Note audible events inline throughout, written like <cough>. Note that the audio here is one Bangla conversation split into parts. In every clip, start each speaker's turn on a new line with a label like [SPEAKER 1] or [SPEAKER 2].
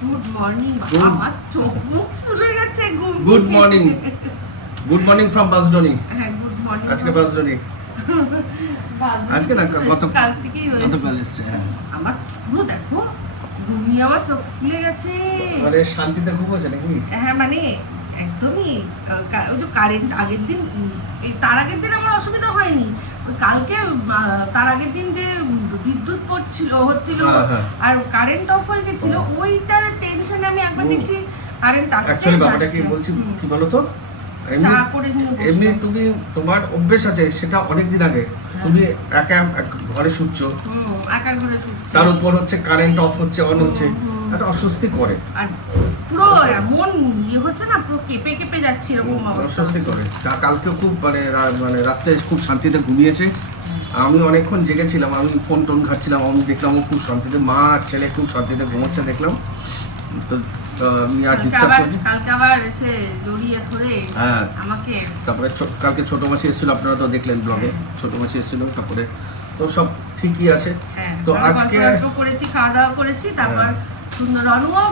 [SPEAKER 1] গুড মর্নিং আমার চোখ মুখ ফুলে গেছে
[SPEAKER 2] good morning good morning from বাসডনি
[SPEAKER 1] হ্যাঁ গুড মর্নিং
[SPEAKER 2] আজকে বাসডনি আজকে না, গত-
[SPEAKER 1] কাল থেকেই রয়েছে।
[SPEAKER 2] গতকাল এসছে হ্যাঁ।
[SPEAKER 1] আমার পুরো দেখো ঘুমিয়ে আমার চোখ ফুলে গেছে।
[SPEAKER 2] মানে শান্তিতে নাকি?
[SPEAKER 1] হ্যাঁ মানে একদমই ওই যে কারেন্ট আগের দিন তার আগের দিন আমার অসুবিধা হয়নি। কালকে তার আগের দিন যে বিদ্যুৎ পড়ছিল হচ্ছিল
[SPEAKER 2] হ্যাঁ, হ্যাঁ।
[SPEAKER 1] আর কারেন্ট অফ হয়ে গেছিল ওইটার টেনশনে আমি একবার দেখছি কারেন্ট আসছে
[SPEAKER 2] অ্যাকচুয়ালি ব্যাপারটা কি বলছি কি বলো তো এমনি তুমি তোমার অভ্যেস আছে সেটা অনেক দিন আগে।
[SPEAKER 1] হ্যাঁ।
[SPEAKER 2] তুমি একা ঘরে শুচ্ছ। তার উপর হচ্ছে কারেন্ট অফ হচ্ছে অন হচ্ছে। একটা অস্বস্তি করে।
[SPEAKER 1] আর পুরো এমন ইয়ে হচ্ছে না পুরো কেঁপে কেঁপে যাচ্ছে এরকম
[SPEAKER 2] অস্বস্তি করে। কালকেও খুব মানে মানে রাত্রে খুব শান্তিতে ঘুমিয়েছে। আমি অনেকক্ষণ জেগেছিলাম আমি ফোন টোন ঘাটছিলাম আমি দেখলাম ও খুব শান্তিতে মা আর ছেলে খুব শান্তিতে ঘুমোচ্ছে দেখলাম। তো আমি আর ডিস্টার্ব করিনি।
[SPEAKER 1] কালকে আবার এসে জড়িয়ে ধরে
[SPEAKER 2] হ্যাঁ।
[SPEAKER 1] আমাকে
[SPEAKER 2] তারপরে কালকে ছোট মাসি এসেছিল আপনারা তো দেখলেন ব্লগে ছোট মাসি এসেছিল তারপরে তো সব ঠিকই আছে।
[SPEAKER 1] হ্যাঁ,
[SPEAKER 2] তো আজকে-
[SPEAKER 1] করেছি খাওয়া দাওয়া করেছি তারপর
[SPEAKER 2] হ্যাঁ।
[SPEAKER 1] সুন্দর রনুও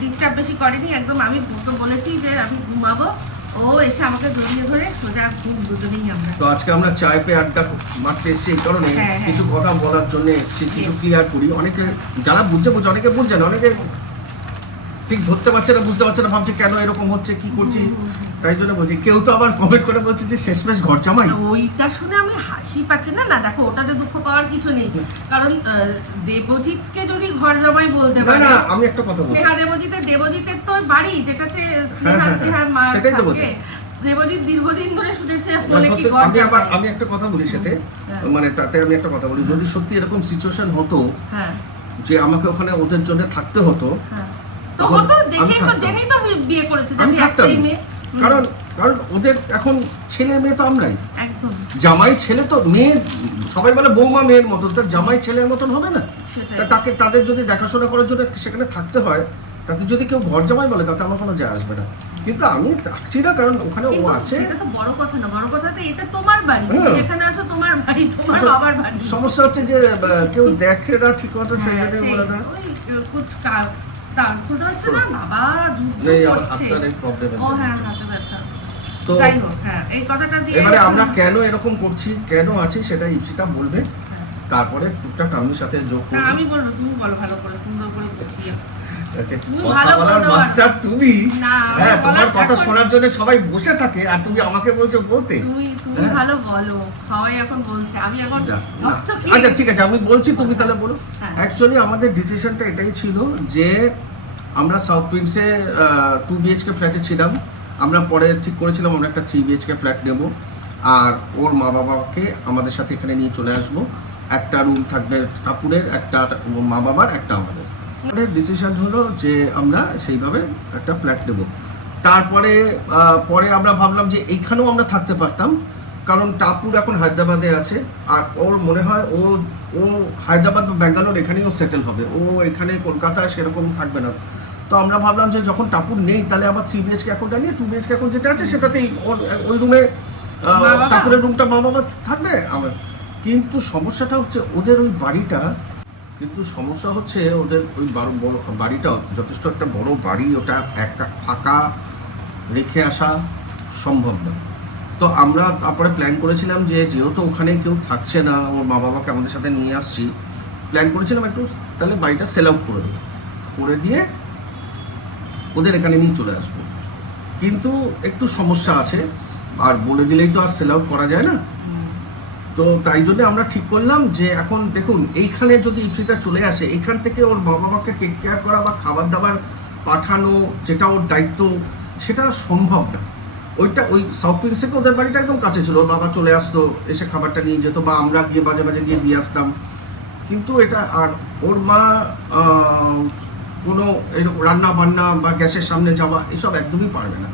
[SPEAKER 1] ডিস্টার্ব বেশি করেনি একদম আমি তো বলেছি যে আমি ঘুমাবো। ও এসে আমাকে জড়িয়ে ধরে সোজা ঘুম দুজনেই আমরা
[SPEAKER 2] তো আজকে আমরা চায় পে আড্ডা মারতে এসেছি এই কারণে
[SPEAKER 1] হ্যাঁ, হ্যাঁ।
[SPEAKER 2] কিছু কথা বলার জন্য এসেছি কিছু ক্লিয়ার করি অনেকে যারা বুঝছে অনেকে বুঝছে না অনেকে ঠিক ধরতে পারছে না বুঝতে পারছে না ভাবছে কেন এরকম হচ্ছে কি করছি। তাই জন্য বলছি কেউ তো আবার কমেন্ট করে বলছে যে শেষমেশ ঘর জামাই।
[SPEAKER 1] ওইটা শুনে আমি হাসি পাচ্ছি না না দেখো ওটাতে দুঃখ পাওয়ার কিছু নেই। কারণ দেবজিৎকে যদি ঘর জামাই বলতে পারে
[SPEAKER 2] না আমি একটা কথা বলছি।
[SPEAKER 1] স্নেহা দেবজিতের দেবজিতের তো বাড়ি যেটাতে স্নেহা স্নেহার মা। থাকে। দেবজিৎ দীর্ঘদিন ধরে শুনেছে বলে
[SPEAKER 2] সত্যি আমি আবার আমি একটা কথা বলি সাথে। মানে তাতে আমি একটা কথা বলি যদি সত্যি এরকম সিচুয়েশন হতো
[SPEAKER 1] হ্যাঁ।
[SPEAKER 2] যে আমাকে ওখানে ওদের জন্য থাকতে হতো
[SPEAKER 1] হ্যাঁ। তো হতো
[SPEAKER 2] আমি
[SPEAKER 1] তো
[SPEAKER 2] থাকতাম।
[SPEAKER 1] জেনেই তো বিয়ে করেছে যে
[SPEAKER 2] আমি
[SPEAKER 1] একটাই মেয়ে।
[SPEAKER 2] কারণ কারণ ওদের এখন ছেলে মেয়ে তো আমরাই।
[SPEAKER 1] একদম।
[SPEAKER 2] জামাই ছেলে তো মেয়ের সবাই বলে বৌমা মেয়ের মতো তার জামাই ছেলের মতন হবে না? তা তাকে তাদের যদি দেখাশোনা করার জন্য সেখানে থাকতে হয় তাতে যদি কেউ ঘর জামাই বলে তাতে আমার কোনো যায় আসবে না। কিন্তু আমি থাকছি না কারণ ওখানে ও আছে।
[SPEAKER 1] সেটা তো বড় কথা না বড় কথা তো এটা তোমার বাড়ি। তুমি
[SPEAKER 2] হ্যাঁ।
[SPEAKER 1] আছো তোমার বাড়ি তোমার
[SPEAKER 2] আচ্ছা,
[SPEAKER 1] বাবার বাড়ি।
[SPEAKER 2] সমস্যা হচ্ছে যে কেউ দেখে না ঠিক মতো
[SPEAKER 1] হ্যাঁ, সেই,
[SPEAKER 2] বলে না
[SPEAKER 1] খুলতে পারছ না বাবা যুদ্ধ করছে। ও হ্যাঁ হাতে ব্যথা।
[SPEAKER 2] তো
[SPEAKER 1] যাই হোক হ্যাঁ এই কথাটা দিয়ে
[SPEAKER 2] এবারে আমরা কেন এরকম করছি কেন আছি সেটা ইপসিটা বলবে।
[SPEAKER 1] হ্যাঁ।
[SPEAKER 2] তারপরে টুকটাক আমি সাথে যোগ করব।
[SPEAKER 1] আমি বলব তুমি বলো ভালো করে সুন্দর করে বুঝিয়ে।
[SPEAKER 2] যাতে কথা বলার মাস্টার তুমি। হ্যাঁ তোমার কথা শোনার জন্য সবাই বসে থাকে আর তুমি আমাকে বলছো বলতে।
[SPEAKER 1] তুমি তুমি
[SPEAKER 2] হ্যাঁ।
[SPEAKER 1] ভালো বলো সবাই এখন বলছে। আমি এখন
[SPEAKER 2] না, না।
[SPEAKER 1] ভাবছ কি?
[SPEAKER 2] আচ্ছা ঠিক আছে আমি বলছি তুমি তাহলে বলো।
[SPEAKER 1] হ্যাঁ।
[SPEAKER 2] অ্যাকচুয়ালি আমাদের ডিসিশনটা এটাই ছিল যে আমরা সাউথ টু বিএইচকে ফ্ল্যাটে ছিলাম। আমরা পরে ঠিক করেছিলাম আমরা একটা থ্রি বিএইচকে ফ্ল্যাট নেব। আর ওর মা বাবাকে আমাদের সাথে এখানে নিয়ে চলে আসব। একটা রুম থাকবে ঠাকুরের একটা মা বাবার একটা আমাদের। আমাদের ডিসিশন হলো যে আমরা সেইভাবে একটা ফ্ল্যাট নেব। তারপরে পরে আমরা ভাবলাম যে এইখানেও আমরা থাকতে পারতাম কারণ টাপুর এখন হায়দ্রাবাদে আছে আর ওর মনে হয় ও ও হায়দ্রাবাদ বা ব্যাঙ্গালোর এখানেই ও সেটেল হবে। ও এখানে কলকাতায় সেরকম থাকবে না। তো আমরা ভাবলাম যে যখন টাপুর নেই তাহলে আবার থ্রি বিএচকে এখন জানি টু বিএচকে এখন যেটা আছে সেটাতেই ওর ওই রুমে টাপুরের রুমটা মা বাবা থাকবে। আমার কিন্তু সমস্যাটা হচ্ছে ওদের ওই বাড়িটা কিন্তু সমস্যা হচ্ছে ওদের ওই বাড়িটা, যথেষ্ট একটা বড় বাড়ি, ওটা একটা ফাঁকা রেখে আসা সম্ভব না। তো আমরা তারপরে প্ল্যান করেছিলাম যে যেহেতু ওখানে কেউ থাকছে না, ওর মা বাবাকে আমাদের সাথে নিয়ে আসছি প্ল্যান করেছিলাম একটু তাহলে বাড়িটা সেল আউট করে দেবো। করে দিয়ে ওদের এখানে নিয়ে চলে আসব। কিন্তু একটু সমস্যা আছে, আর বলে দিলেই তো আর সেল আউট করা যায় না। তো তাই জন্য আমরা ঠিক করলাম যে এখন দেখুন, এইখানে যদি ইপসিটা চলে আসে, এইখান থেকে ওর মা বাবাকে টেক কেয়ার করা বা খাবার দাবার পাঠানো, যেটা ওর দায়িত্ব, সেটা সম্ভব না। ওইটা ওই সাউথ ফিল্ড থেকে ওদের বাড়িটা একদম কাছে ছিল, ওর বাবা চলে আসতো এসে খাবারটা নিয়ে যেত বা আমরা গিয়ে মাঝে মাঝে গিয়ে দিয়ে আসতাম। কিন্তু এটা আর ওর মা কোনো এরকম রান্না বান্না বা গ্যাসের সামনে যাওয়া, এসব একদমই পারবে না।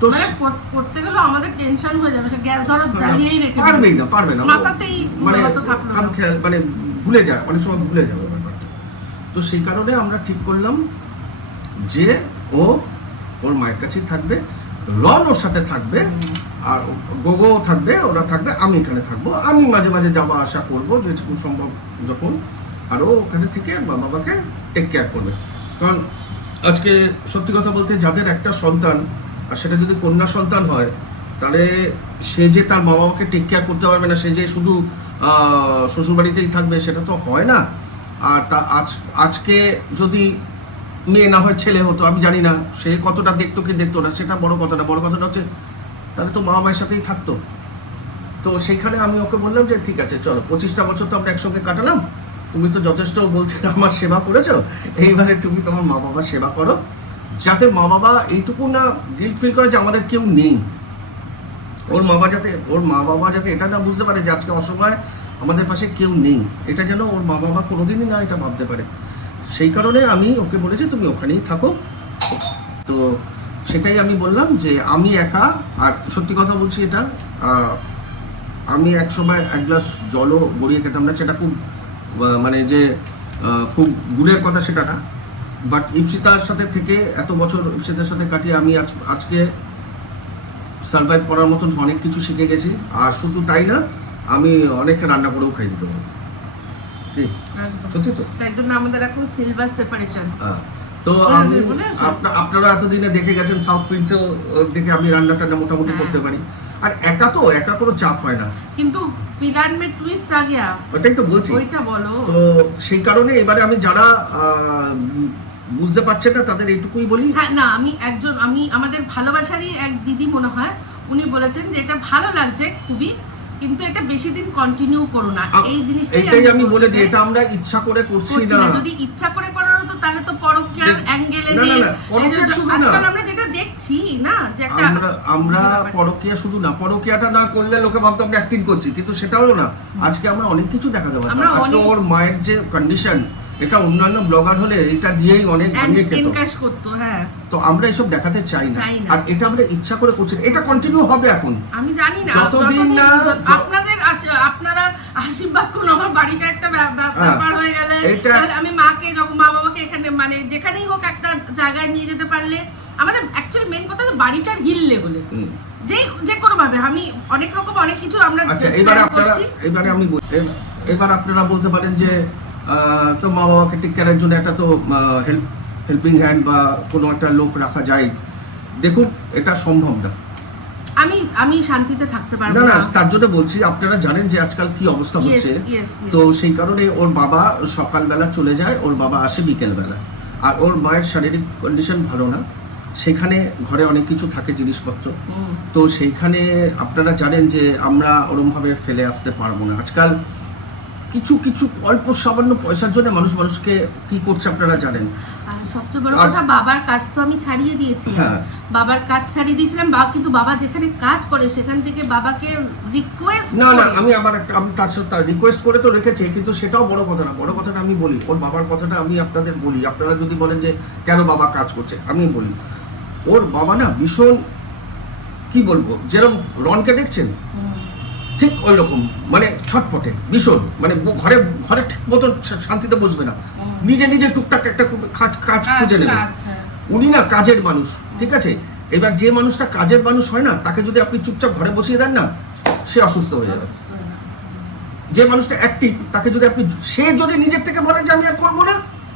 [SPEAKER 2] তো
[SPEAKER 1] মানে করতে গেলে আমাদের টেনশন হয়ে যাবে গ্যাস ধরো জ্বালিয়েই রেখে।
[SPEAKER 2] পারবেই না পারবে না
[SPEAKER 1] মাথাতেই
[SPEAKER 2] মানে মানে ভুলে যায় অনেক সময় ভুলে যাবে ব্যাপারটা তো সেই কারণে আমরা ঠিক করলাম যে ও ওর মায়ের কাছেই থাকবে রন ওর সাথে থাকবে। আর গোগো থাকবে ওরা থাকবে আমি এখানে থাকব আমি মাঝে মাঝে যাওয়া আসা করব যেটুকু সম্ভব যখন আর ও ওখানে থেকে মা বাবাকে টেক কেয়ার করবে কারণ আজকে সত্যি কথা বলতে যাদের একটা সন্তান আর সেটা যদি কন্যা সন্তান হয়, তাহলে সে যে তার মা বাবাকে টেক কেয়ার করতে পারবে না, সে যে শুধু শ্বশুরবাড়িতেই থাকবে, সেটা তো হয় না। আর তা আজ, আজকে যদি মেয়ে না হয়, ছেলে হতো, আমি জানি না, সে কতটা দেখতো কি দেখতো না, সেটা বড় কথা না। বড় কথাটা হচ্ছে, তাহলে তো মা মায়ের সাথেই থাকতো। তো সেখানে আমি ওকে বললাম যে, ঠিক আছে, চলো, পঁচিশটা বছর তো আমরা একসঙ্গে কাটালাম। তুমি তো যথেষ্ট বলতে আমার সেবা করেছ। এইবারে তুমি তোমার মা বাবার সেবা করো। যাতে মা বাবা এইটুকু না গিল্ট ফিল করে যে আমাদের কেউ নেই। ওর মা বাবা যাতে ওর মা বাবা যাতে এটা না বুঝতে পারে যে আজকে অসময় আমাদের পাশে কেউ নেই। এটা যেন ওর মা বাবা কোনোদিনই না এটা ভাবতে পারে। সেই কারণে আমি ওকে বলেছি, তুমি ওখানেই থাকো। তো সেটাই আমি বললাম যে আমি একা, আর সত্যি কথা বলছি এটা আমি এক সময় এক গ্লাস জলও গড়িয়ে খেতাম না। সেটা খুব মানে যে খুব গুণের কথা সেটা না। বাট ইপসিতার সাথে থেকে এত বছর ইপসিতার সাথে কাটিয়ে আমি আজ আজকে সার্ভাইভ করার মতন অনেক কিছু শিখে গেছি। আর শুধু তাই না আমি অনেক রান্না করেও খাই দিতে পারব। সত্যি তো?
[SPEAKER 1] তাই জন্য আমাদের এখন সিলভার সেপারেশন
[SPEAKER 2] তো আমি
[SPEAKER 1] দে, বলে আসো।
[SPEAKER 2] আপনা- আপনারা এতদিনে দেখে গেছেন সাউথ প্রিন্সেও দেখে আমি রান্না টান্না মোটামুটি
[SPEAKER 1] হ্যাঁ।
[SPEAKER 2] করতে পারি। আর একা তো একা কোনো চাপ হয় না।
[SPEAKER 1] কিন্তু প্লান মে টুইস্ট আ। গয়া
[SPEAKER 2] ওটাই তো বলছি।
[SPEAKER 1] ওইটা বলো।
[SPEAKER 2] তো সেই কারণে এবারে আমি যারা বুঝতে পারছেন না তাদের এইটুকুই বলি
[SPEAKER 1] হ্যাঁ না আমি একজন আমি আমাদের ভালোবাসারই এক দিদি মনে হয় উনি বলেছেন যে এটা ভালো লাগছে খুবই কিন্তু এটা বেশি দিন কন্টিনিউ করো না এই জিনিসটাই
[SPEAKER 2] এটাই আমি এটা আমরা ইচ্ছা করে করছি না।
[SPEAKER 1] যদি ইচ্ছা করে করার হতো তাহলে তো পরকীয়ার অ্যাঙ্গেলে
[SPEAKER 2] না, না, না, পরকীয়া শুধু না।
[SPEAKER 1] আমরা যেটা দেখছি না যে একটা
[SPEAKER 2] আমরা আমরা। পরকিয়া শুধু না পরকিয়াটা না করলে লোকে ভাবতো আমরা অ্যাক্টিং করছি কিন্তু সেটাও না আজকে আমরা অনেক কিছু পারতাম
[SPEAKER 1] আমরা
[SPEAKER 2] আজকে ওর মায়ের যে কন্ডিশন এটা অন্যান্য ব্লগার হলে এটা দিয়েই অনেক ভাঙিয়ে খেত
[SPEAKER 1] করতো হ্যাঁ।
[SPEAKER 2] তো আমরা এসব দেখাতে চাই না। আর এটা আমরা ইচ্ছা করে করছি এটা কন্টিনিউ হবে এখন।
[SPEAKER 1] আমি জানি না।
[SPEAKER 2] যতদিন না
[SPEAKER 1] আপনাদের আপনারা আশীর্বাদ করুন। আমার বাড়িটা একটা
[SPEAKER 2] হ্যাঁ,
[SPEAKER 1] ব্যাপার হয়ে গেলে তাহলে আমি মাকে যখন মা বাবাকে এখানে মানে যেখানেই হোক একটা জায়গায় নিয়ে যেতে পারলে আমাদের অ্যাকচুয়ালি মেন কথা হচ্ছে বাড়িটার হিল লেভেলে। যে যে কোনো ভাবে আমি অনেক রকম অনেক কিছু আমরা
[SPEAKER 2] আচ্ছা এবারে আপনারা এবারে আমি বলি- এ- এবার আপনারা বলতে পারেন যে তো মা বাবাকে টেক কেয়ারের জন্য একটা তো হেল্প হেল্পিং হ্যান্ড বা কোনো একটা লোক রাখা যায়। দেখুন এটা সম্ভব না।
[SPEAKER 1] আমি আমি শান্তিতে থাকতে পারব
[SPEAKER 2] না তার জন্য বলছি আপনারা জানেন যে আজকাল কি অবস্থা হচ্ছে. তো সেই কারণে ওর বাবা সকালবেলা চলে যায় ওর বাবা আসে বিকেলবেলা। আর ওর মায়ের শারীরিক কন্ডিশন ভালো না। সেখানে ঘরে অনেক কিছু থাকে জিনিসপত্র। তো সেইখানে আপনারা জানেন যে আমরা ওরমভাবে ফেলে আসতে পারব না। আজকাল কিছু কিছু অল্প সামান্য পয়সার জন্য মানুষ মানুষকে কি করছে আপনারা জানেন।
[SPEAKER 1] সবচেয়ে বড় কথা বাবার কাজ তো আমি ছাড়িয়ে দিয়েছিলাম।
[SPEAKER 2] হ্যাঁ।
[SPEAKER 1] বাবার কাজ ছাড়িয়ে দিয়েছিলাম বা কিন্তু বাবা যেখানে কাজ করে সেখান থেকে বাবাকে রিকোয়েস্ট
[SPEAKER 2] না না আমি আবার একটা আমি তার সাথে তার রিকোয়েস্ট করে তো রেখেছি কিন্তু সেটাও বড় কথা না। বড় কথাটা আমি বলি ওর বাবার কথাটা আমি আপনাদের বলি। আপনারা যদি বলেন যে কেন বাবা কাজ করছে আমি বলি। ওর বাবা না ভীষণ কি বলব যেরকম রনকে দেখছেন? ঠিক ওই রকম। মানে ছটফটে ভীষণ। মানে ঘরে ঘরে ঠিক মতো শান্তিতে বসবে না। নিজে নিজে টুকটাক একটা কাজ কাজ খুঁজে নেবে।
[SPEAKER 1] হ্যাঁ।
[SPEAKER 2] উনি না কাজের মানুষ ঠিক আছে? এবার যে মানুষটা কাজের মানুষ হয় না তাকে যদি আপনি চুপচাপ ঘরে বসিয়ে দেন না সে অসুস্থ হয়ে যাবে। যে মানুষটা অ্যাক্টিভ তাকে যদি আপনি সে যদি নিজের থেকে বলে যে আমি আর করব না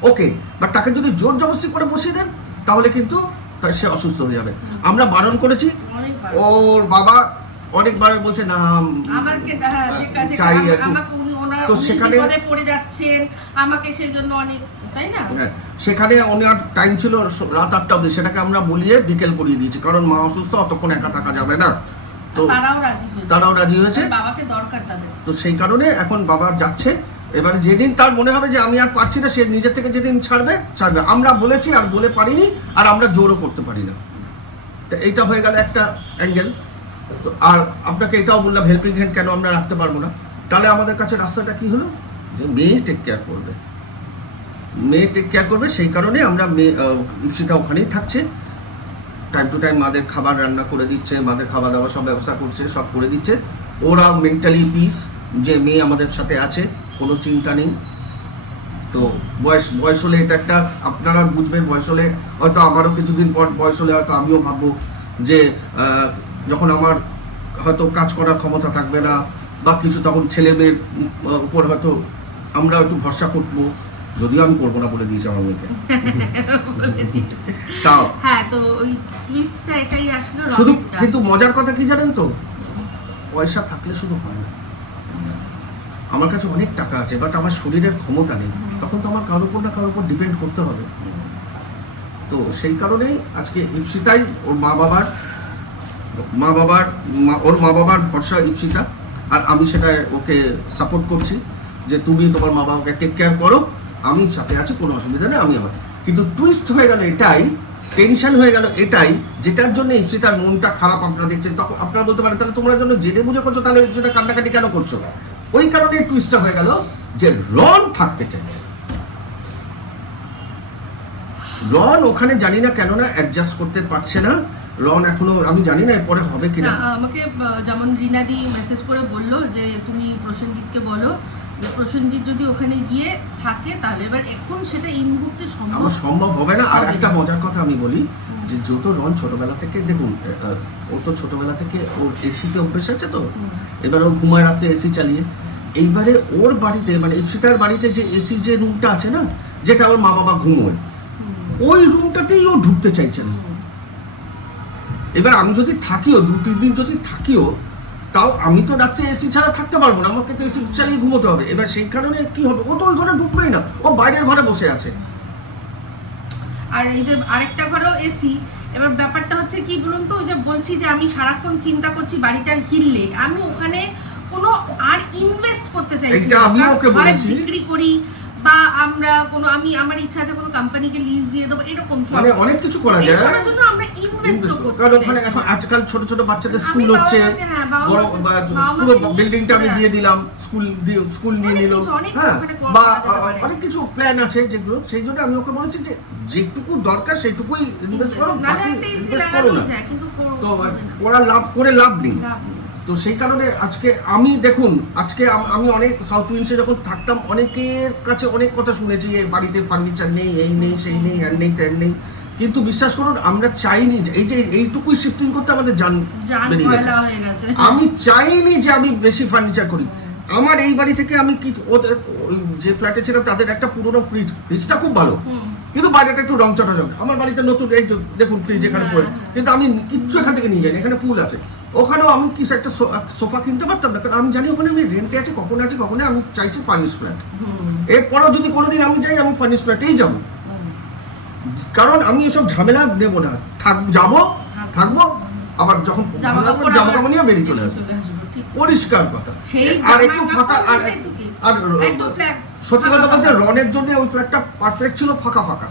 [SPEAKER 2] ওকে বাট তাকে যদি জোর জবরদস্তি করে বসিয়ে দেন তাহলে কিন্তু সে অসুস্থ হয়ে যাবে। আমরা বারণ করেছি ওর বাবা অনেকবার বলছে না
[SPEAKER 1] আমাকে
[SPEAKER 2] চাই
[SPEAKER 1] ওনার
[SPEAKER 2] তো সেখানে-
[SPEAKER 1] পড়ে যাচ্ছেন আমাকে সেজন্য অনেক তাই না?
[SPEAKER 2] হ্যাঁ, সেখানে ওনার টাইম ছিল রাত আটটা অবধি সেটাকে আমরা বলিয়ে বিকেল করিয়ে দিয়েছি কারণ মা অসুস্থ অতক্ষণ একা থাকা যাবে না। তো
[SPEAKER 1] তারাও রাজি হয়েছে।
[SPEAKER 2] তারাও রাজি হয়েছে।
[SPEAKER 1] বাবাকে দরকার তাদের।
[SPEAKER 2] তো সেই কারণে এখন বাবা যাচ্ছে। এবার যেদিন তার মনে হবে যে আমি আর পারছি না সে নিজের থেকে যেদিন ছাড়বে ছাড়বে। আমরা বলেছি আর বলে পারিনি আর আমরা জোরও করতে পারি না। তো এইটা হয়ে গেল একটা অ্যাঙ্গেল তো আর আপনাকে এটাও বললাম হেল্পিং হ্যান্ড কেন আমরা রাখতে পারব না? তাহলে আমাদের কাছে রাস্তাটা কি হলো? যে মেয়ে টেক কেয়ার করবে। মেয়ে টেক কেয়ার করবে, সেই কারণে আমরা মেয়ে ইপসিতা ওখানেই থাকছে। টাইম টু টাইম মাদের খাবার রান্না করে দিচ্ছে, মাদের খাওয়া দাওয়া সব ব্যবস্থা করছে, সব করে দিচ্ছে। ওরা মেন্টালি পিস যে মেয়ে আমাদের সাথে আছে, কোনো চিন্তা নেই। তো বয়স বয়স হলে এটা একটা, আপনারা বুঝবেন বয়স হলে হয়তো আমারও কিছুদিন পর বয়স হলে হয়তো আমিও ভাববো যে যখন আমার হয়তো কাজ করার ক্ষমতা থাকবে না বা কিছু তখন ছেলে মেয়ের উপর হয়তো আমরা একটু ভরসা করব যদিও আমি করব না বলে দিয়েছি আমার মেয়েকে। <laughs> তাও।
[SPEAKER 1] হ্যাঁ তো ওই টুইস্টটা এটাই আসলো
[SPEAKER 2] শুধু কিন্তু মজার কথা কি জানেন তো? পয়সা থাকলে শুধু হয় না। আমার কাছে অনেক টাকা আছে বাট আমার শরীরের ক্ষমতা নেই। তখন তো আমার কারোর উপর না কারোর উপর ডিপেন্ড করতে হবে। তো সেই কারণেই আজকে ইপসিতাই ওর মা বাবার মা বাবার ওর মা বাবার ভরসা ইপসিতা আর আমি সেটা ওকে সাপোর্ট করছি যে তুমি তোমার মা বাবাকে টেক কেয়ার করো। আমি সাথে আছি, কোনো অসুবিধা নেই, আমি আমার। কিন্তু টুইস্ট হয়ে গেল এটাই টেনশন হয়ে গেল এটাই, যেটার জন্য ইপসিতার মনটা খারাপ আপনারা দেখছেন, তখন আপনারা বলতে পারেন, তাহলে তোমরা জন্য জেনে বুঝে করছ, তাহলে ইপসিতা কান্নাকাটি কেন করছ? ওই কারণে টুইস্টটা হয়ে গেল যে রন থাকতে চাইছে। রন ওখানে জানি না কেন না অ্যাডজাস্ট করতে পারছে না। রন এখনও আমি জানি না এরপরে হবে কিনা।
[SPEAKER 1] আমাকে যেমন রিনাদি মেসেজ করে বলল যে তুমি প্রসেনজিৎকে বলো যে প্রসেনজিৎ যদি ওখানে গিয়ে থাকে তাহলে এবার এখন সেটা এই মুহূর্তে সম্ভব?
[SPEAKER 2] সম্ভব হবে না। আর একটা মজার কথা আমি বলি যে যত রন ছোটবেলা থেকে দেখুন ও তো ছোটবেলা থেকে ওর এসিতে অভ্যেস আছে তো? এবার ও ঘুমায় রাত্রে এসি চালিয়ে। এইবারে ওর বাড়িতে মানে ইপসিতার বাড়িতে যে এসি যে রুমটা আছে না যেটা ওর মা বাবা ঘুমোয় ওই রুমটাতেই ও ঢুকতে চাইছে না। এবার আমি যদি থাকিও দু তিন দিন যদি থাকিও তাও আমি তো রাত্রে এসি ছাড়া থাকতে পারব না আমাকে তো এসি চালিয়ে ঘুমোতে হবে। এবার সেই কারণে কি হবে? ও তো ওই ঘরে ঢুকবেই না ও বাইরের ঘরে বসে আছে।
[SPEAKER 1] আর এই যে আরেকটা ঘরেও এসি এবার ব্যাপারটা হচ্ছে কি বলুন তো ওই যে বলছি যে আমি সারাক্ষণ চিন্তা করছি বাড়িটার হিললে। আমি ওখানে কোনো আর ইনভেস্ট করতে চাইছি কারণ
[SPEAKER 2] ওকে বলেছি।
[SPEAKER 1] বিক্রি করি বা আমরা কোনো আমি আমার ইচ্ছা আছে কোনো কোম্পানিকে লিজ দিয়ে দেবো এরকম
[SPEAKER 2] মানে অনেক কিছু করা যায়।
[SPEAKER 1] এইসবের জন্য আমরা ইনভেস্ট করতে
[SPEAKER 2] কারণ ওখানে এখন আজকাল ছোট ছোট বাচ্চাদের স্কুল হচ্ছে।
[SPEAKER 1] হ্যাঁ,
[SPEAKER 2] বড় পুরো বিল্ডিংটা আমি দিয়ে দিলাম স্কুল দিয়ে স্কুল নিয়ে নিল। হ্যাঁ বা অনেক কিছু প্ল্যান আছে যেগুলো সেই জন্য আমি ওকে বলেছি যে যেটুকু দরকার সেইটুকুই ইনভেস্ট করো বাকি ইনভেস্ট করো না। তো ওরা লাভ করে লাভ নেই। তো সেই কারণে আজকে আমি দেখুন আজকে আমি অনেক সাউথ উইন্সে যখন থাকতাম অনেকের কাছে অনেক কথা শুনেছি এই বাড়িতে ফার্নিচার নেই এই নেই সেই নেই হ্যান নেই ত্যান নেই। কিন্তু বিশ্বাস করুন আমরা চাইনি যে এই যে এইটুকুই শিফটিং করতে আমাদের জান বেরিয়ে গেছে। আমি চাইনি যে আমি বেশি ফার্নিচার করি। আমার এই বাড়ি থেকে আমি কি ওদের যে ফ্ল্যাটে ছিলাম তাদের একটা পুরোনো ফ্রিজ ফ্রিজটা খুব ভালো। কিন্তু বাইরেটা একটু রং চটা রং আমার বাড়িতে নতুন এই দেখুন ফ্রিজ এখানে পড়ে
[SPEAKER 1] হ্যাঁ, হ্যাঁ।
[SPEAKER 2] কিন্তু আমি কিচ্ছু এখান থেকে নিয়ে যাইনি এখানে ফুল আছে। ওখানেও আমি কি একটা সোফা কিনতে পারতাম না কারণ আমি জানি ওখানে আমি রেন্টে আছে কখন আছে কখন আমি চাইছি ফার্নিশ ফ্ল্যাট এরপরেও যদি কোনোদিন আমি যাই আমি ফার্নিশ ফ্ল্যাটেই যাব। কারণ আমি এসব ঝামেলা নেব না। থাক যাব থাকব আবার যখন
[SPEAKER 1] জামা কাপড়
[SPEAKER 2] নিয়ে বেরিয়ে চলে আসব। পরিষ্কার কথা। আর একটু ফাঁকা আর আর সত্যি কথা বলতে রনের জন্য ওই ফ্ল্যাটটা পারফেক্ট ছিল ফাঁকা ফাঁকা।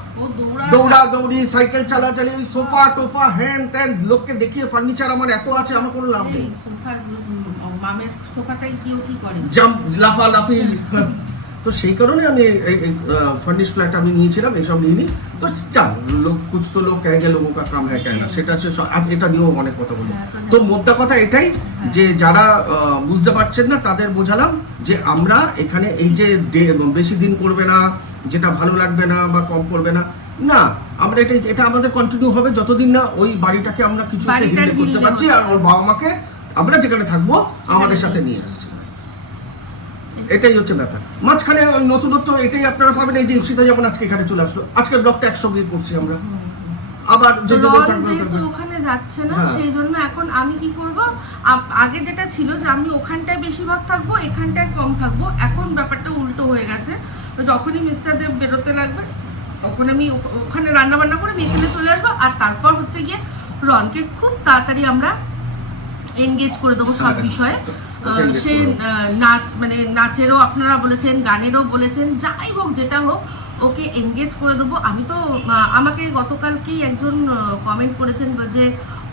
[SPEAKER 1] দৌড়া
[SPEAKER 2] দৌড়া সাইকেল চালাচালি ওই সোফা টোফা হ্যান ত্যান লোককে দেখিয়ে ফার্নিচার আমার এত আছে আমার কোনো লাভ নেই।
[SPEAKER 1] সোফা সোফার মামের সোফাটাই কি ও কি করে?
[SPEAKER 2] জাম লাফালাফি। তো সেই কারণে আমি ফার্নিশ ফ্ল্যাট আমি নিয়েছিলাম এইসব নিয়ে নিই তো চাল লোক কুছ তো লোক গে লোগো কা কাম হ্যাঁ কেনা সেটা হচ্ছে এটা নিয়েও অনেক কথা বলি।
[SPEAKER 1] হ্যাঁ, তো
[SPEAKER 2] মোদ্দা কথা এটাই যে যারা বুঝতে পারছেন না তাদের বোঝালাম যে আমরা এখানে এই যে বেশি দিন করবে না যেটা ভালো লাগবে না বা কম করবে না না আমরা এটা এটা আমাদের কন্টিনিউ হবে যতদিন না ওই বাড়িটাকে আমরা কিছু করতে পারছি আর ওর বাবা মাকে আমরা যেখানে থাকব আমাদের সাথে নিয়ে আসছি। এটাই হচ্ছে ব্যাপার। মাঝখানে ওই নতুনত্ব এটাই আপনারা পাবেন। এই যে ইপসিতা যেমন আজকে এখানে চলে আসলো। আজকের ব্লগটা একসঙ্গে করছি আমরা। আবার যে যে
[SPEAKER 1] রন
[SPEAKER 2] থাকবে
[SPEAKER 1] যেহেতু
[SPEAKER 2] থাকবে।
[SPEAKER 1] ওখানে যাচ্ছে না
[SPEAKER 2] হ্যাঁ।
[SPEAKER 1] সেই জন্য এখন আমি কি করব? আগে যেটা ছিল যে আমি ওখানটায় বেশিরভাগ থাকব এখানটায় কম থাকব। এখন ব্যাপারটা উল্টো হয়ে গেছে। তো যখনই মিস্টার দেব বেরোতে লাগবে তখন আমি ওখানে রান্না বান্না করে আমি চলে আসব। আর তারপর হচ্ছে গিয়ে রনকে খুব তাড়াতাড়ি আমরা এনগেজ করে দেবো সব। বিষয়ে। সে নাচ মানে নাচেরও আপনারা বলেছেন গানেরও বলেছেন যাই হোক যেটা হোক ওকে এঙ্গেজ করে দেবো। আমি তো আমাকে গতকালকেই একজন কমেন্ট করেছেন যে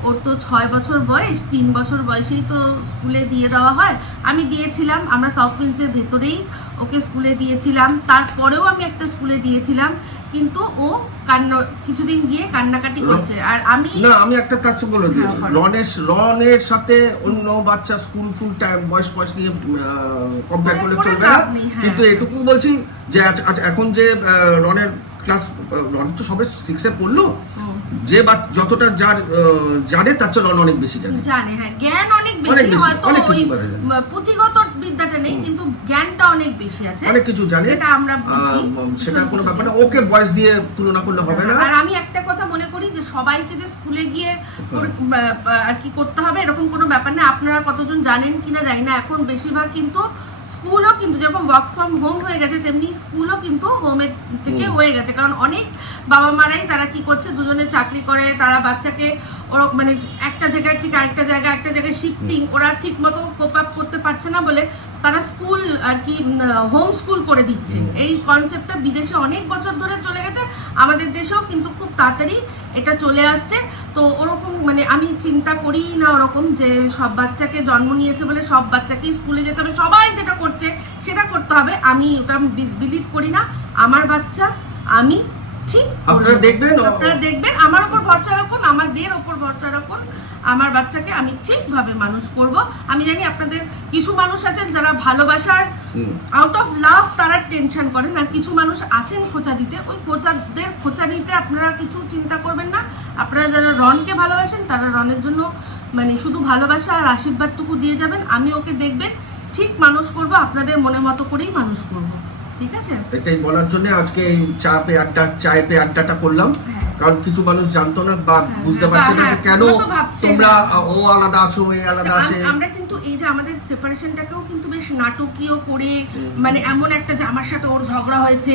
[SPEAKER 1] ওর তো ছয় বছর বয়স তিন বছর বয়সেই তো স্কুলে দিয়ে দেওয়া হয়। আমি দিয়েছিলাম আমরা সাউথ প্রিন্সের ভেতরেই ওকে স্কুলে দিয়েছিলাম। তারপরেও আমি একটা স্কুলে দিয়েছিলাম কিন্তু ও কান্না কিছুদিন গিয়ে কান্নাকাটি করছে। আর আমি
[SPEAKER 2] না আমি একটা কাজ বলে দিই।
[SPEAKER 1] হ্যাঁ, বলো।
[SPEAKER 2] রনের সাথে অন্য বাচ্চা স্কুল ফুল টাইম বয়স বয়স নিয়ে কম্পেয়ার করলে চলবে না।
[SPEAKER 1] হ্যাঁ।
[SPEAKER 2] কিন্তু এটুকু বলছি যে এখন যে রনের ক্লাস রন তো সবে সিক্সে পড়ল। যে বা যতটা যার জানে তার চেয়ে রন অনেক বেশি জানে।
[SPEAKER 1] জানে হ্যাঁ জ্ঞান অনেক বেশি হয়তো পুঁথিগত বিদ্যাটা নেই কিন্তু জ্ঞানটা অনেক বেশি আছে।
[SPEAKER 2] অনেক কিছু জানে।
[SPEAKER 1] সেটা আমরা
[SPEAKER 2] সেটা কোনো ব্যাপার না। ওকে বয়স দিয়ে তুলনা করলে হবে না।
[SPEAKER 1] আর আমি একটা কথা মনে করি যে সবাইকে যে স্কুলে গিয়ে বা- আর কি করতে হবে এরকম কোনো ব্যাপার না। আপনারা কতজন জানেন কিনা জানি না। এখন বেশিরভাগ কিন্তু স্কুলও কিন্তু যেরকম ওয়ার্ক ফ্রম হোম হয়ে গেছে তেমনি স্কুলও কিন্তু হোমের থেকে হয়ে গেছে। কারণ অনেক বাবা মারাই তারা কি করছে দুজনে চাকরি করে তারা বাচ্চাকে ওর মানে একটা জায়গায় থেকে আরেকটা জায়গায় একটা জায়গায় শিফটিং ওরা ঠিক মতো কোপ আপ করতে পারছে না বলে তারা স্কুল আর কি হোম স্কুল করে দিচ্ছে। এই কনসেপ্টটা বিদেশে অনেক বছর ধরে চলে গেছে আমাদের দেশেও কিন্তু খুব তাড়াতাড়ি এটা চলে আসছে। তো ওরকম মানে আমি চিন্তা করি না ওরকম যে সব বাচ্চাকে জন্ম নিয়েছে বলে সব বাচ্চাকে স্কুলে যেতে হবে, সবাই যেটা করছে সেটা করতে হবে। আমি ওটা বিলিভ করি না। আমার বাচ্চা, আমি ঠিক
[SPEAKER 2] আপনারা দেখবেন
[SPEAKER 1] আপনারা দেখবেন আমার উপর ভরসা রাখুন আমাদের ওপর ভরসা রাখুন। আমার বাচ্চাকে আমি ঠিকভাবে মানুষ করব। আমি জানি আপনাদের কিছু মানুষ আছেন যারা ভালোবাসার আউট অফ লাভ তারা টেনশন করেন আর কিছু মানুষ আছেন খোঁচা দিতে। ওই খোঁচাদের খোঁচা দিতে আপনারা কিছু চিন্তা করবেন না। আপনারা যারা রনকে ভালোবাসেন তারা রনের জন্য মানে শুধু ভালোবাসা আর আশীর্বাদটুকু দিয়ে যাবেন। আমি ওকে দেখবেন ঠিক মানুষ করব আপনাদের মনের মতো করেই মানুষ করব। ঠিক আছে?
[SPEAKER 2] এটাই বলার জন্য আজকে এই চা পে আড্ডা চায় পে আড্ডাটা করলাম। কারণ কিছু মানুষ জানতো না বা
[SPEAKER 1] হ্যাঁ,
[SPEAKER 2] বুঝতে
[SPEAKER 1] হ্যাঁ,
[SPEAKER 2] পারছে না
[SPEAKER 1] হ্যাঁ,
[SPEAKER 2] যে কেন তোমরা
[SPEAKER 1] হ্যাঁ।
[SPEAKER 2] ও আলাদা আছো আলাদা আছে।
[SPEAKER 1] আমরা কিন্তু এই যে আমাদের সেপারেশনটাকেও কিন্তু বেশ নাটকীয় করে মানে এমন একটা যে আমার সাথে ওর ঝগড়া হয়েছে।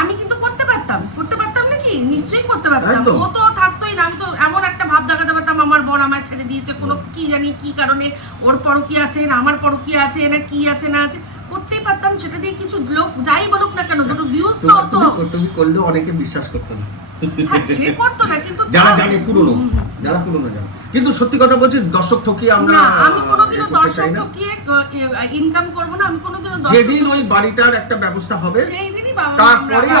[SPEAKER 1] আমি কিন্তু করতে পারতাম। করতে পারতাম নাকি নিশ্চয়ই করতে পারতাম। ও তো থাকতোই না। আমি তো এমন একটা ভাব দেখাতে পারতাম আমার বর আমায় ছেড়ে দিয়েছে। কোনো কি জানি কি কারণে ওর পরও কি আছে না আমার কি আছে না কি আছে না আছে। করতেই পারতাম সেটা দিয়ে কিছু লোক যাই বলুক না কেন দুটো ভিউজ তো হতো
[SPEAKER 2] তুমি- করলেও অনেকে বিশ্বাস করতো না।
[SPEAKER 1] হ্যাঁ, সে করতো না কিন্তু
[SPEAKER 2] যারা জানে পুরনো
[SPEAKER 1] হুম, হুম।
[SPEAKER 2] যারা পুরনো জানে। কিন্তু সত্যি কথা বলছি দর্শক ঠকিয়ে আমরা
[SPEAKER 1] আমি কোনোদিনও
[SPEAKER 2] করতে
[SPEAKER 1] দর্শক ঠকিয়ে ইনকাম করব না আমি কোনোদিনও
[SPEAKER 2] যেদিন ওই বাড়িটার একটা ব্যবস্থা হবে
[SPEAKER 1] সেই দিনই বাবা মা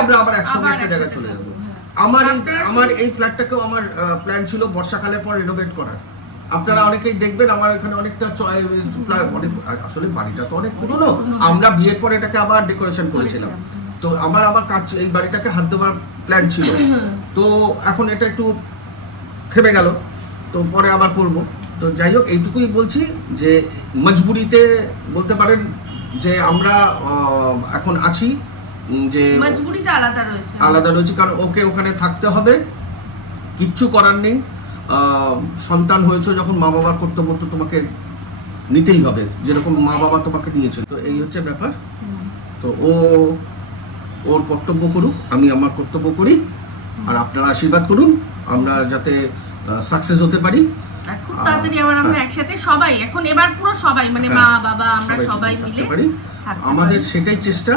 [SPEAKER 2] আমরা আবার একসঙ্গে একটা জায়গায় চলে
[SPEAKER 1] যাব।
[SPEAKER 2] আমার এই আমার এই ফ্ল্যাটটাকেও আমার প্ল্যান ছিল বর্ষাকালের পর রেনোভেট করার। আপনারা অনেকেই দেখবেন আমার এখানে অনেকটা অনেক আসলে বাড়িটা তো অনেক পুরনো। আমরা বিয়ের পর এটাকে আবার ডেকোরেশন করেছিলাম। তো আমার আবার কাজ এই বাড়িটাকে হাত দেওয়ার প্ল্যান ছিল। তো এখন এটা একটু থেমে গেল। তো পরে আবার করব। তো যাই হোক এইটুকুই বলছি যে মজবুরিতে বলতে পারেন যে আমরা এখন আছি যে
[SPEAKER 1] মজবুরিটা আলাদা রয়েছে।
[SPEAKER 2] আলাদা রয়েছে কারণ ওকে ওখানে থাকতে হবে। কিচ্ছু করার নেই। সন্তান হয়েছে যখন মা বাবার কর্তব্য তো তোমাকে নিতেই হবে যেরকম মা বাবা তোমাকে নিয়েছে। তো এই হচ্ছে ব্যাপার। তো ও ওর কর্তব্য করুক আমি আমার কর্তব্য করি আর আপনারা আশীর্বাদ করুন আমরা যাতে সাকসেস হতে পারি।
[SPEAKER 1] খুব তাড়াতাড়ি আবার আমরা
[SPEAKER 2] হ্যাঁ।
[SPEAKER 1] একসাথে সবাই এখন এবার পুরো সবাই মানে মা
[SPEAKER 2] হ্যাঁ,
[SPEAKER 1] বাবা আমরা
[SPEAKER 2] সবাই
[SPEAKER 1] মিলে
[SPEAKER 2] আমাদের সেটাই চেষ্টা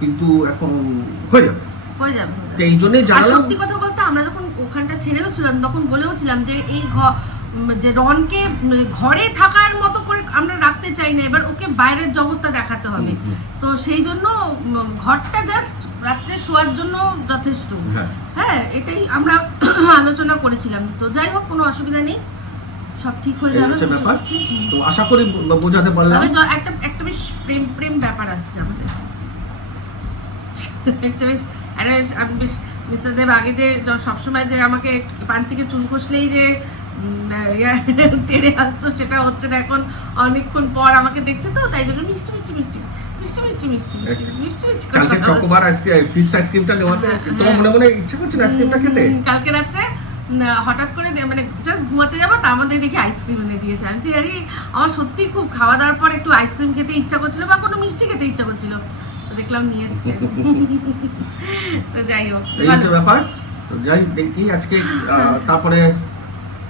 [SPEAKER 2] কিন্তু এখন হয়ে যাবে।
[SPEAKER 1] হয়ে যাবে।
[SPEAKER 2] এই জন্যই জানালাম।
[SPEAKER 1] সত্যি কথা বলতে আমরা যখন ওখানটা ছেড়েও ছিলাম তখন বলেও ছিলাম যে এই যে রনকে ঘরে থাকার মতো করে আমরা রাখতে চাই না এবার ওকে বাইরের জগৎটা দেখাতে হবে। তো সেই জন্য ঘরটা জাস্ট রাত্রে শোয়ার জন্য যথেষ্ট।
[SPEAKER 2] হ্যাঁ।
[SPEAKER 1] হ্যাঁ এটাই আমরা <coughs> আলোচনা করেছিলাম। তো যাই হোক কোনো অসুবিধা নেই। সব ঠিক হয়ে যাবে।
[SPEAKER 2] ব্যাপার। তো আশা করি বোঝাতে পারলাম।
[SPEAKER 1] একটা একটা বেশ প্রেম প্রেম ব্যাপার আসছে আমাদের। <laughs> একটা বেশ একটা বেশ আমি বেশ মিস্টার দেব আগে যে সবসময় যে আমাকে পান থেকে চুল কষলেই যে <laughs> তেড়ে আসতো সেটা হচ্ছে না এখন অনেকক্ষণ পর আমাকে দেখছে তো তাই জন্য মিষ্টি মিষ্টি মিষ্টি মিষ্টি মিষ্টি মিষ্টি মিষ্টি মিষ্টি মিষ্টি
[SPEAKER 2] কালকে চকোবার
[SPEAKER 1] বলছে।
[SPEAKER 2] আইসক্রিম আইসক্রিমটা নেওয়াতে
[SPEAKER 1] হ্যাঁ,
[SPEAKER 2] তোমার
[SPEAKER 1] হ্যাঁ।
[SPEAKER 2] মনে মনে ইচ্ছা করছে আইসক্রিমটা খেতে
[SPEAKER 1] কালকে রাত্রে হঠাৎ করে মানে জাস্ট ঘুমাতে যাব তার মধ্যে দেখি আইসক্রিম এনে দিয়েছে আমি আরে আমার সত্যি খুব খাওয়া দাওয়ার পর একটু আইসক্রিম খেতে ইচ্ছা করছিল বা কোনো মিষ্টি খেতে ইচ্ছা করছিল দেখলাম নিয়ে এসছে। তো যাই হোক
[SPEAKER 2] এই হচ্ছে ব্যাপার। তো যাই দেখি আজকে তারপরে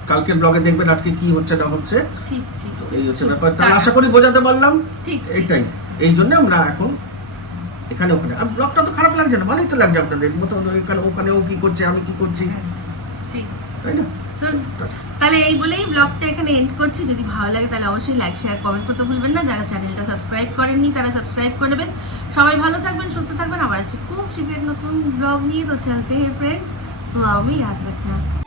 [SPEAKER 2] কালকের ব্লগে দেখবেন আজকে কি হচ্ছে না হচ্ছে।
[SPEAKER 1] ঠিক ঠিক।
[SPEAKER 2] এই হচ্ছে ব্যাপার। তাহলে আশা করি বোঝাতে পারলাম।
[SPEAKER 1] ঠিক
[SPEAKER 2] এইটাই। এই জন্য আমরা এখন এখানে ওখানে। আর ব্লগটা তো খারাপ লাগছে না ভালোই তো লাগছে আপনাদের। মতো ওখানে ওখানে ও কি করছে আমি কি করছি।
[SPEAKER 1] ঠিক।
[SPEAKER 2] তাই না?
[SPEAKER 1] তো তাহলে এই বলেই ব্লগটা এখানে এন্ড করছি। যদি ভালো লাগে তাহলে অবশ্যই লাইক শেয়ার কমেন্ট করতে ভুলবেন না। যারা চ্যানেলটা সাবস্ক্রাইব করেননি, তারা সাবস্ক্রাইব করে নেবেন। সবাই ভালো থাকবেন, সুস্থ থাকবেন। আবার আছে খুব শীঘ্রই নতুন ব্লগ নিয়ে। তো চলতে হে ফ্রেন্ডস তো আমি ইয়াদ রাখলাম।